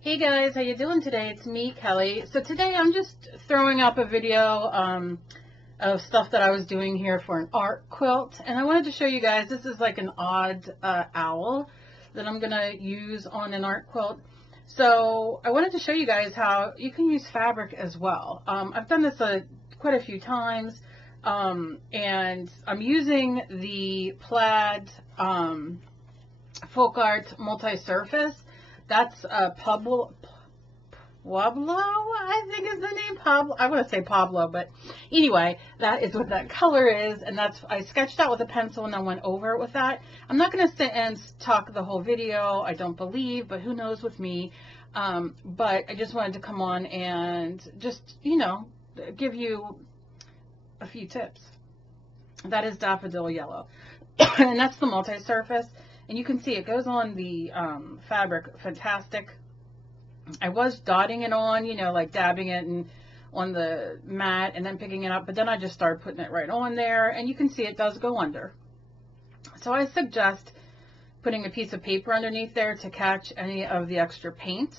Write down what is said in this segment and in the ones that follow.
Hey guys, how you doing today? It's me, Kelly. So today I'm just throwing up a video of stuff that I was doing here for an art quilt, and I wanted to show you guys. This is like an odd owl that I'm gonna use on an art quilt. So I wanted to show you guys how you can use fabric as well. I've done this quite a few times, and I'm using the plaid folk art multi-surface. That's Pueblo, I think is the name. Pablo, I want to say Pablo, but anyway, that is what that color is, and that's, I sketched out with a pencil and then went over it with that. I'm not going to sit and talk the whole video, I don't believe, but who knows with me. But I just wanted to come on and just, you know, give you a few tips. That is daffodil yellow, and that's the multi-surface. And you can see it goes on the fabric fantastic. I was dotting it on, you know, like dabbing it and on the mat and then picking it up, but then I just started putting it right on there, and you can see it does go under. So I suggest putting a piece of paper underneath there to catch any of the extra paint,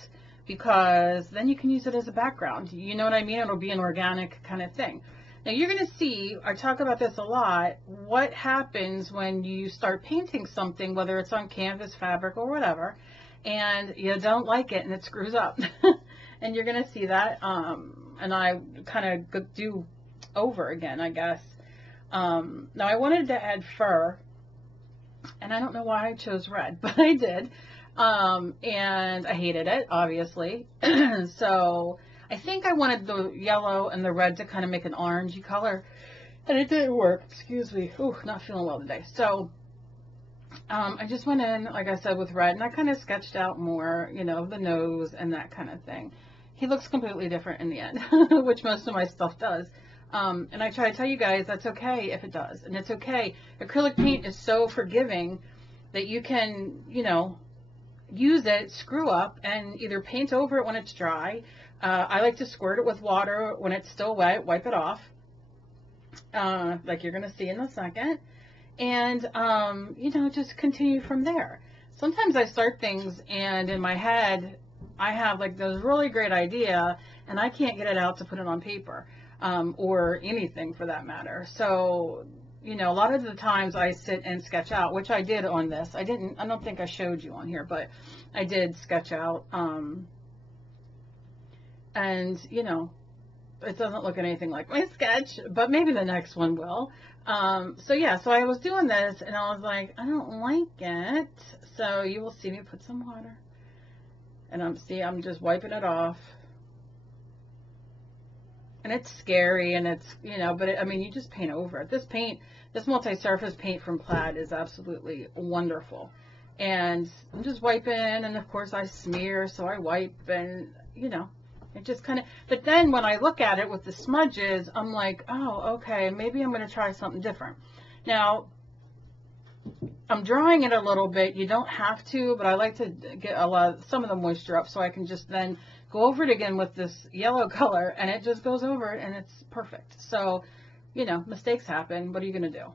because then you can use it as a background. You know what I mean? It'll be an organic kind of thing. Now you're going to see, I talk about this a lot, what happens when you start painting something, whether it's on canvas, fabric, or whatever, and you don't like it and it screws up. And you're going to see that, and I kind of do over again, I guess. Now I wanted to add fur, and I don't know why I chose red, but I did, and I hated it, obviously. So I think I wanted the yellow and the red to kind of make an orangey color, and it didn't work. Excuse me. Ooh, not feeling well today. So I just went in, like I said, with red, and I kind of sketched out more, you know, the nose and that kind of thing. He looks completely different in the end, which most of my stuff does. And I try to tell you guys that's okay if it does, and it's okay. Acrylic paint is so forgiving that you can, you know, use it, screw up, and either paint over it when it's dry. I like to squirt it with water when it's still wet, wipe it off, like you're going to see in a second, and, you know, just continue from there. Sometimes I start things, and in my head, I have like this really great idea, and I can't get it out to put it on paper, or anything for that matter. So, you know, a lot of the times I sit and sketch out, which I did on this. I don't think I showed you on here, but I did sketch out, and, you know, it doesn't look anything like my sketch, but maybe the next one will. So yeah, so I was doing this, and I was like, I don't like it. So you will see me put some water, and I'm just wiping it off. And it's scary, and it's, you know, but I mean, you just paint over it. This multi-surface paint from Plaid is absolutely wonderful. And I'm just wiping, and of course I smear, so I wipe, and, you know, it just kind of, but then when I look at it with the smudges, I'm like, oh, okay, maybe I'm going to try something different. Now, I'm drying it a little bit. You don't have to, but I like to get some of the moisture up so I can just then go over it again with this yellow color, and it just goes over it, and it's perfect. So, you know, mistakes happen. What are you going to do?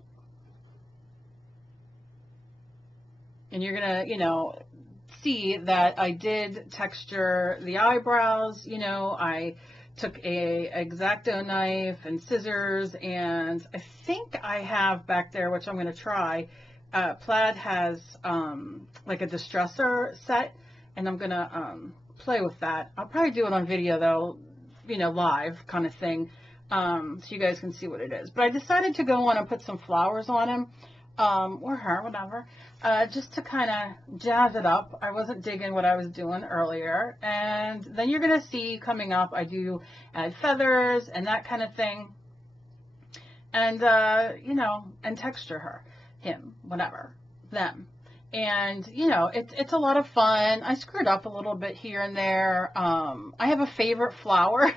And you're going to, you know, see that I did texture the eyebrows. You know, I took a X-Acto knife and scissors, and I think I have back there, which I'm going to try. Plaid has like a distressor set, and I'm going to play with that. I'll probably do it on video though, you know, live kind of thing, so you guys can see what it is. But I decided to go on and put some flowers on him, or her, whatever, just to kind of jazz it up. I wasn't digging what I was doing earlier. And then you're going to see coming up, I do add feathers and that kind of thing, and, you know, and texture her, him, whatever, them. And, you know, it's a lot of fun. I screwed up a little bit here and there. I have a favorite flower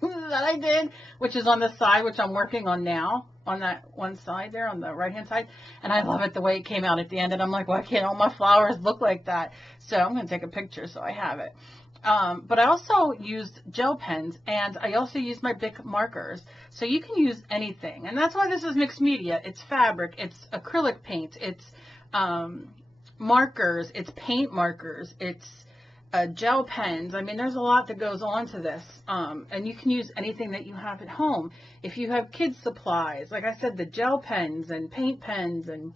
that I did, which is on the side, which I'm working on now, on that one side there, on the right-hand side. And I love it the way it came out at the end. And I'm like, why can't all my flowers look like that? So I'm going to take a picture so I have it. But I also used gel pens, and I also used my Bic markers. So you can use anything. And that's why this is mixed media. It's fabric, it's acrylic paint, it's markers, it's paint markers, it's gel pens. I mean, there's a lot that goes on to this. And you can use anything that you have at home. If you have kids supplies, like I said, the gel pens and paint pens and,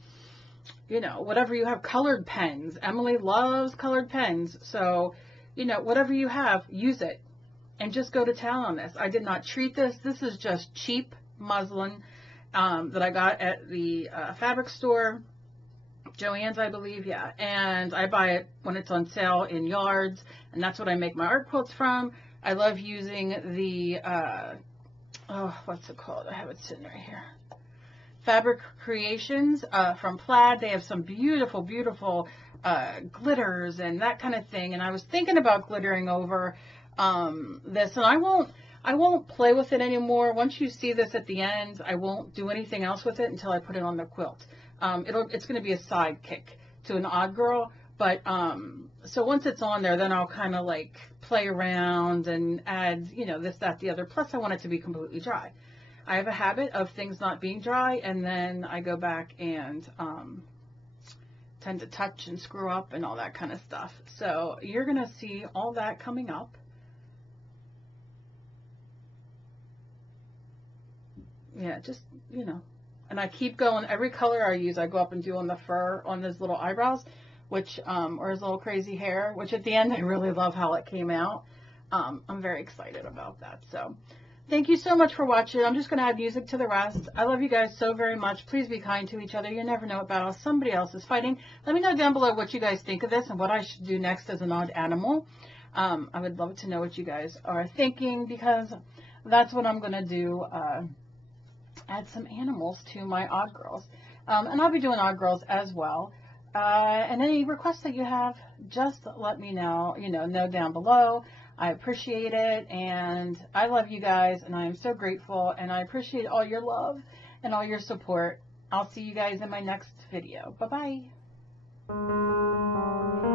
you know, whatever you have, colored pens. Emily loves colored pens. So, you know, whatever you have, use it. And just go to town on this. I did not treat this. This is just cheap muslin that I got at the fabric store. Joann's, I believe, yeah. And I buy it when it's on sale in yards, and that's what I make my art quilts from. I love using the, oh, what's it called? I have it sitting right here. Fabric Creations from Plaid. They have some beautiful, beautiful glitters and that kind of thing. And I was thinking about glittering over this, and I won't play with it anymore. Once you see this at the end, I won't do anything else with it until I put it on the quilt. It's going to be a sidekick to an odd girl, but so once it's on there, then I'll kind of like play around and add, you know, this, that, the other. Plus I want it to be completely dry. I have a habit of things not being dry, and then I go back and tend to touch and screw up and all that kind of stuff. So you're going to see all that coming up. Yeah, just, you know. And I keep going. Every color I use, I go up and do on the fur, on his little eyebrows, which, or his little crazy hair, which at the end, I really love how it came out. I'm very excited about that. So thank you so much for watching. I'm just going to add music to the rest. I love you guys so very much. Please be kind to each other. You never know what battle somebody else is fighting. Let me know down below what you guys think of this and what I should do next as an odd animal. I would love to know what you guys are thinking, because that's what I'm going to do. Add some animals to my odd girls, and I'll be doing odd girls as well, and any requests that you have, just let me know, know down below. I appreciate it, and I love you guys, and I am so grateful, and I appreciate all your love and all your support. I'll see you guys in my next video. Bye bye.